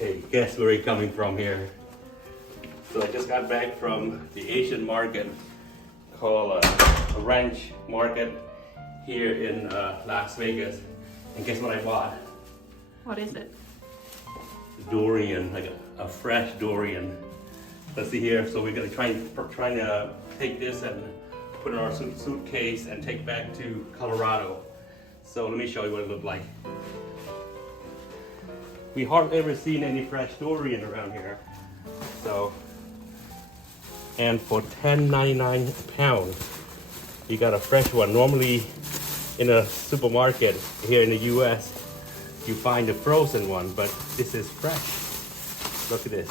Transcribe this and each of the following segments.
Hey, guess where you're coming from here? So I just got back from the Asian market called a ranch market here in Las Vegas. And guess what I bought? What is it? Durian, like a fresh durian. Let's see here. So we're gonna try to take this and put it in our suitcase and take back to Colorado. So let me show you what it looked like. We hardly ever seen any fresh durian around here. So, and for $10.99 a pound, you got a fresh one. Normally in a supermarket here in the US, you find a frozen one, but this is fresh. Look at this.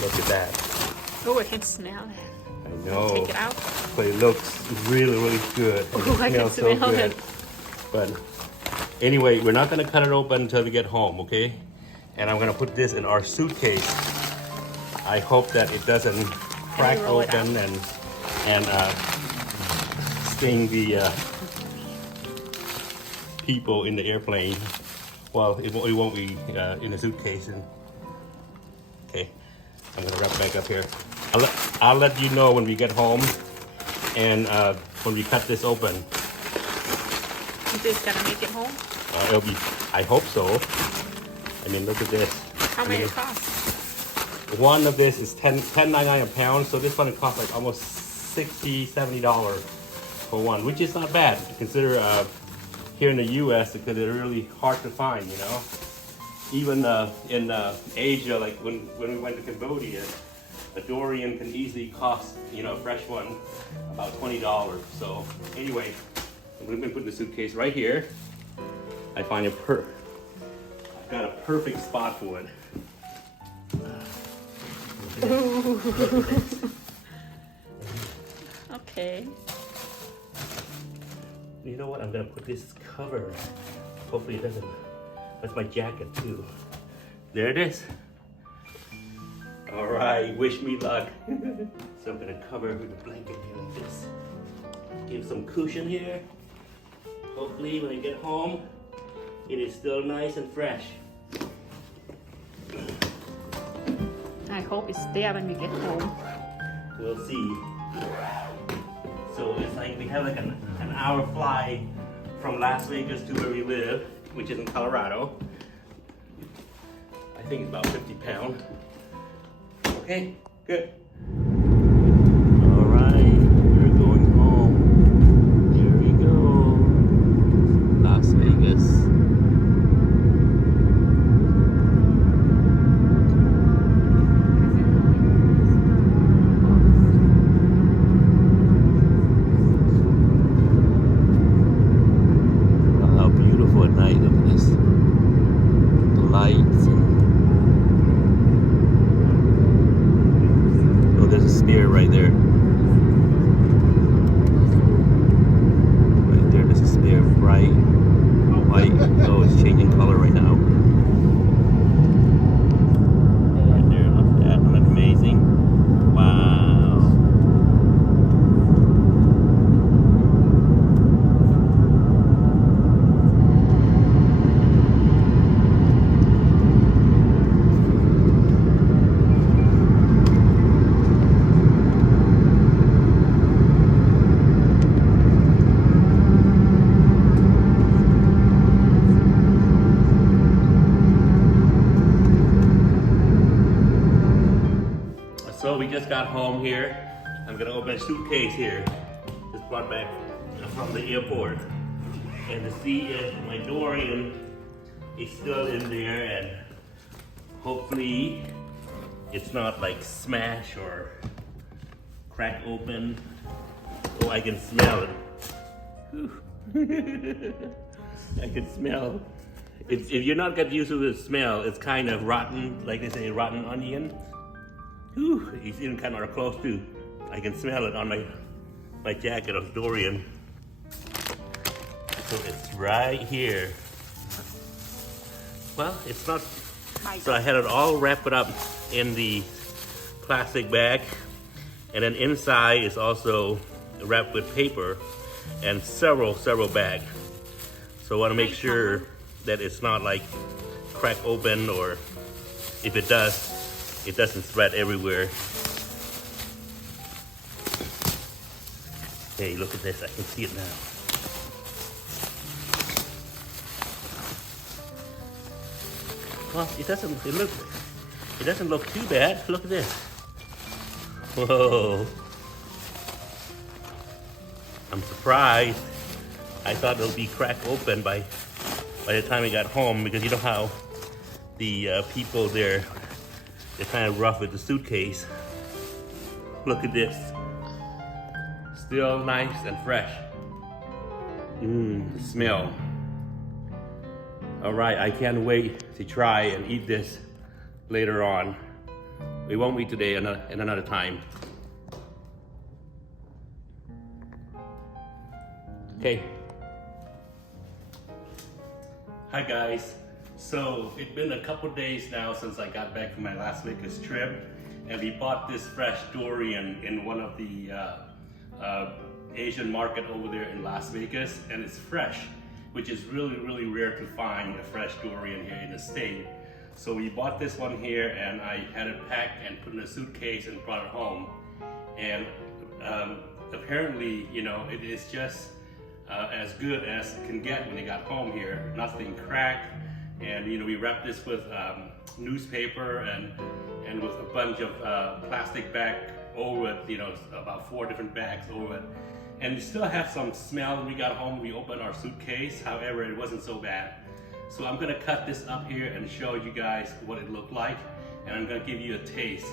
Look at that. Oh, I can smell it. I know. Take it out. But it looks really, really good. Oh, I can smells so smell good. it. But anyway, we're not gonna cut it open until we get home, okay? And I'm gonna put this in our suitcase. I hope that it doesn't crack open and sting the people in the airplane. Well, it won't be in the suitcase. Okay, I'm gonna wrap it back up here. I'll let you know when we get home and when we cut this open. Is this gonna make it home? It'll be, I hope so. I mean, look at this. How much it cost? One of this is $10.99 a pound, so this one it costs like almost $60-70 for one, which is not bad. Consider here in the U.S. because they're really hard to find, you know. Even in Asia, like when we went to Cambodia, a durian can easily cost, you know, a fresh one about $20. So anyway, I'm gonna put the suitcase right here. I find I've got a perfect spot for it. Okay. You know what? I'm gonna put this cover. Hopefully it doesn't. That's my jacket too. There it is. All right, wish me luck. So I'm gonna cover it with a blanket here like this. Give some cushion here. Hopefully when I get home, it is still nice and fresh. I hope it's there when we get home. We'll see. So it's like we have like an hour flight from Las Vegas to where we live, which is in Colorado. I think it's about 50 pounds. Okay, good. All right, we're going home. Here we go. Las Vegas. Wow, beautiful at night. Look at this. The lights. Oh, there's a spear right there. Right there, there's a spear. Bright white. Oh, it's changing color right now. Right there, look at that. Isn't that amazing? Wow. So we just got home here. I'm gonna open a suitcase here. Just brought back from the airport. And to see if my durian is still in there and hopefully it's not like smash or crack open. Oh, I can smell it. I can smell. If you're not get used to the smell, it's kind of rotten, like they say, rotten onion. Whew, it's even kind of close to. I can smell it on my jacket of durian. So it's right here. Well, it's not. So I had it all wrapped up in the plastic bag, and then inside is also wrapped with paper and several bags. So I want to make sure that it's not like crack open, or if it does, it doesn't spread everywhere. Hey, look at this, I can see it now. Well, it doesn't look too bad. Look at this. Whoa. I'm surprised. I thought it'll be cracked open by the time I got home, because you know how the people there, they're kind of rough with the suitcase. Look at this. Still nice and fresh. The smell. All right, I can't wait to try and eat this later on. We won't eat today, in another time. Okay. Hi guys. So it's been a couple days now since I got back from my Las Vegas trip, and we bought this fresh durian in one of the Asian market over there in Las Vegas, and it's fresh, which is really rare to find a fresh durian here in the state. So we bought this one here, and I had it packed and put in a suitcase and brought it home. And apparently, you know, it is just as good as it can get when it got home here. Nothing cracked, and you know, we wrapped this with newspaper and with a bunch of plastic bag over it. You know, about 4 different bags over it. And we still have some smell when we got home. We opened our suitcase. However, it wasn't so bad. So I'm gonna cut this up here and show you guys what it looked like, and I'm gonna give you a taste.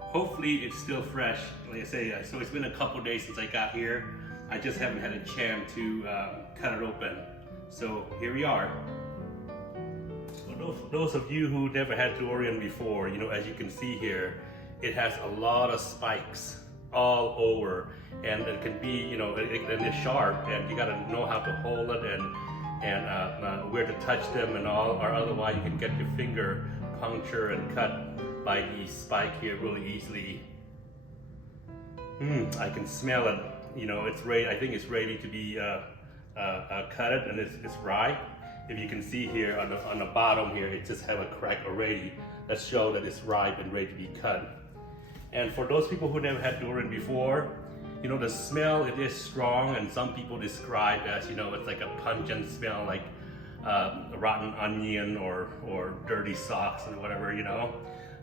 Hopefully it's still fresh. Like I say, so it's been a couple days since I got here. I just haven't had a chance to cut it open. So here we are. So those of you who never had durian before, you know, as you can see here, it has a lot of spikes all over, and it can be, you know, and it's sharp, and you gotta know how to hold it and where to touch them and all, or otherwise you can get your finger punctured and cut by the spike here really easily. I can smell it. You know, it's ready. I think it's ready to be cut, and it's ripe. If you can see here on the bottom here, it just have a crack already. That shows that it's ripe and ready to be cut. And for those people who never had durian before, you know, the smell, it is strong, and some people describe as, you know, it's like a pungent smell, like rotten onion or dirty socks and whatever, you know.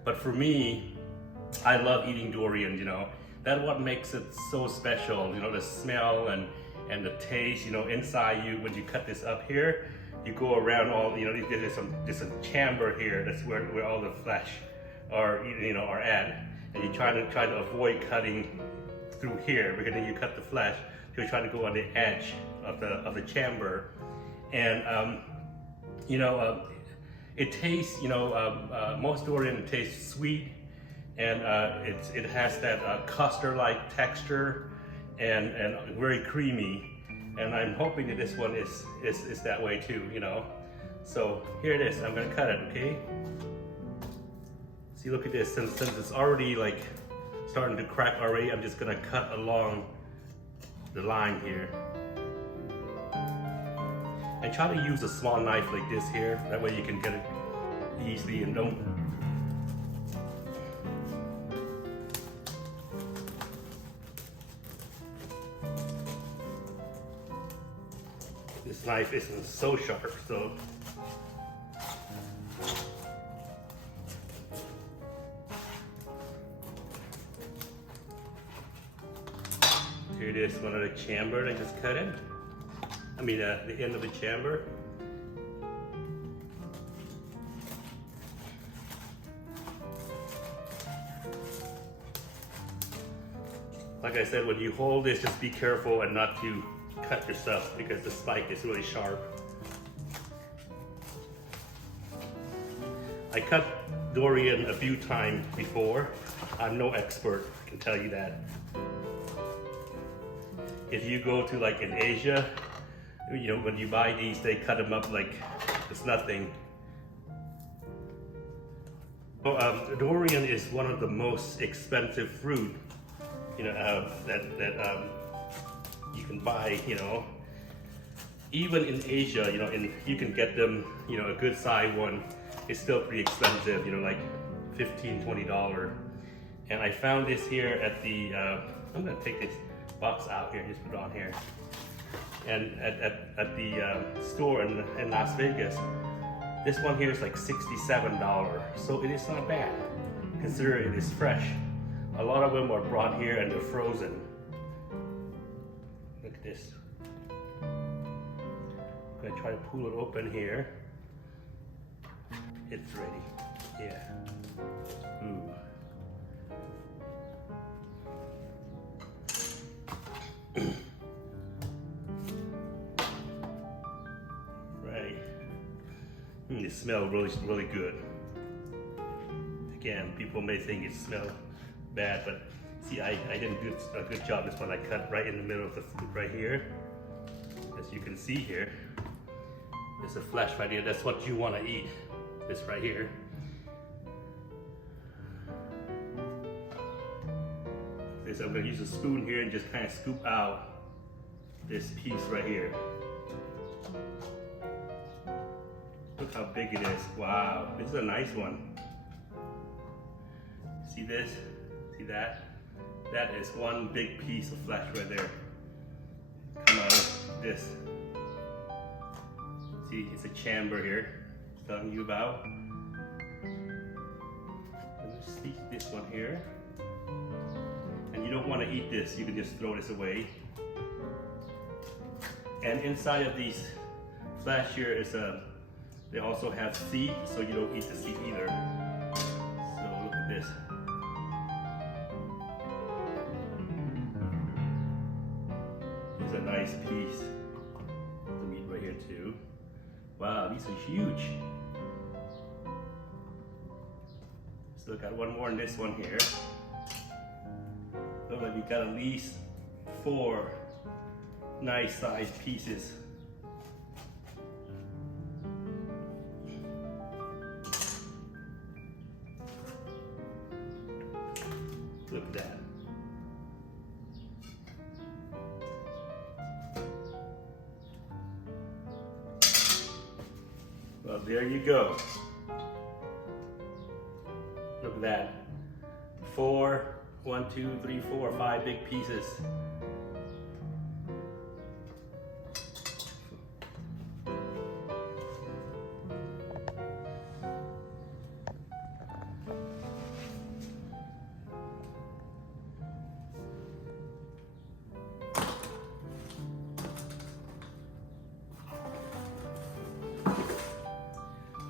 But for me, I love eating durian, you know. That's what makes it so special, you know, the smell and the taste, you know, inside you. When you cut this up here, you go around all, you know, there's a chamber here, that's where all the flesh are, you know, are at. And you try to avoid cutting through here, because then you cut the flesh. So you try to go on the edge of the chamber, and you know, it tastes, you know, most durian, it tastes sweet, and it has that custard-like texture, and very creamy. And I'm hoping that this one is that way too, you know. So here it is. I'm gonna cut it, okay? See, look at this. Since it's already like starting to crack already, I'm just gonna cut along the line here. And try to use a small knife like this here. That way you can get it easily and don't. This knife isn't so sharp, so. Here it is, one of the chamber I just cut in. I mean, the end of the chamber. Like I said, when you hold this, just be careful and not to cut yourself, because the spike is really sharp. I cut durian a few times before. I'm no expert, I can tell you that. If you go to like in Asia, you know, when you buy these, they cut them up like it's nothing. Durian is one of the most expensive fruit, you know, that you can buy, you know. even in Asia, you know, you can get them, you know, a good size one. It's still pretty expensive, you know, like $15–20. And I found this here at the, I'm gonna take this box out here, just put it on here. And at the store in Las Vegas, this one here is like $67. So it is not bad, considering it is fresh. A lot of them are brought here and they're frozen. Look at this. I'm gonna try to pull it open here. It's ready. Yeah. Ooh. Right. It smells really good. Again, people may think it smells bad, but see, I didn't do a good job this one. I cut right in the middle of the fruit right here. As you can see here, there's a flesh right here. That's what you want to eat. This right here. This, I'm going to use a spoon here and just kind of scoop out this piece right here. Look how big it is. Wow, this is a nice one. See this? See that? That is one big piece of flesh right there. Come out of this. See, it's a chamber here. Telling you about. Let's see this one here. And you don't want to eat this. You can just throw this away. And inside of these flesh here is they also have seed, so you don't eat the seed either. So look at this. It's a nice piece of meat right here too. Wow, these are huge. So I got one more in this one here. Looks like we got at least 4 nice sized pieces. Look at that. Well, there you go. Look at that. 1, 2, 3, 4, 5 big pieces.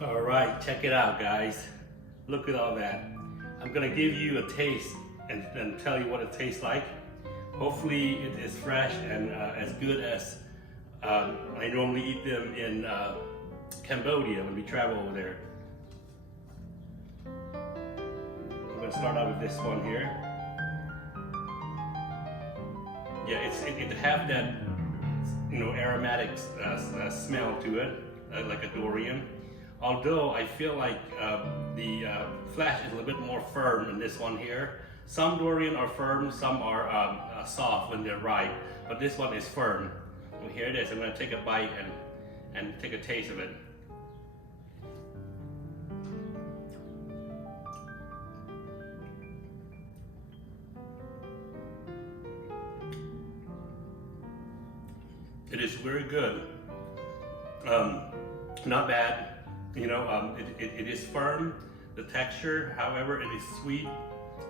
All right, check it out, guys. Look at all that. I'm gonna give you a taste and tell you what it tastes like. Hopefully it is fresh and as good as I normally eat them in Cambodia when we travel over there. I'm gonna start out with this one here. Yeah, it have that, you know, aromatic smell to it, like a durian. Although I feel like the flesh is a little bit more firm in this one here. Some durian are firm, some are soft when they're ripe, but this one is firm. Well, here it is. I'm going to take a bite and take a taste of it. It is very good. Not bad. You know, it is firm, the texture, however, it is sweet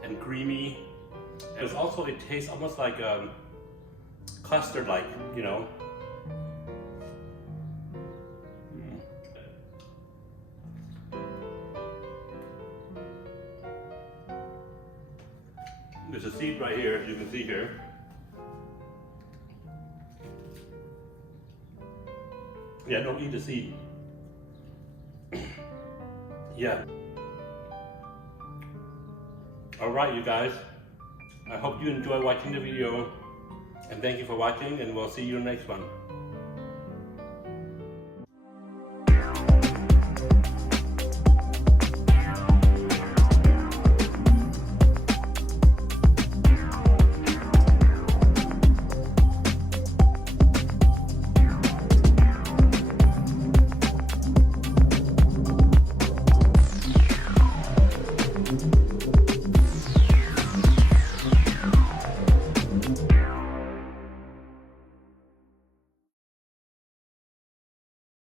and creamy. And also, it tastes almost like custard-like, you know. There's a seed right here, you can see here. Yeah, don't eat the seed. Yeah. Alright, you guys. I hope you enjoy watching the video. And thank you for watching, and we'll see you in the next one.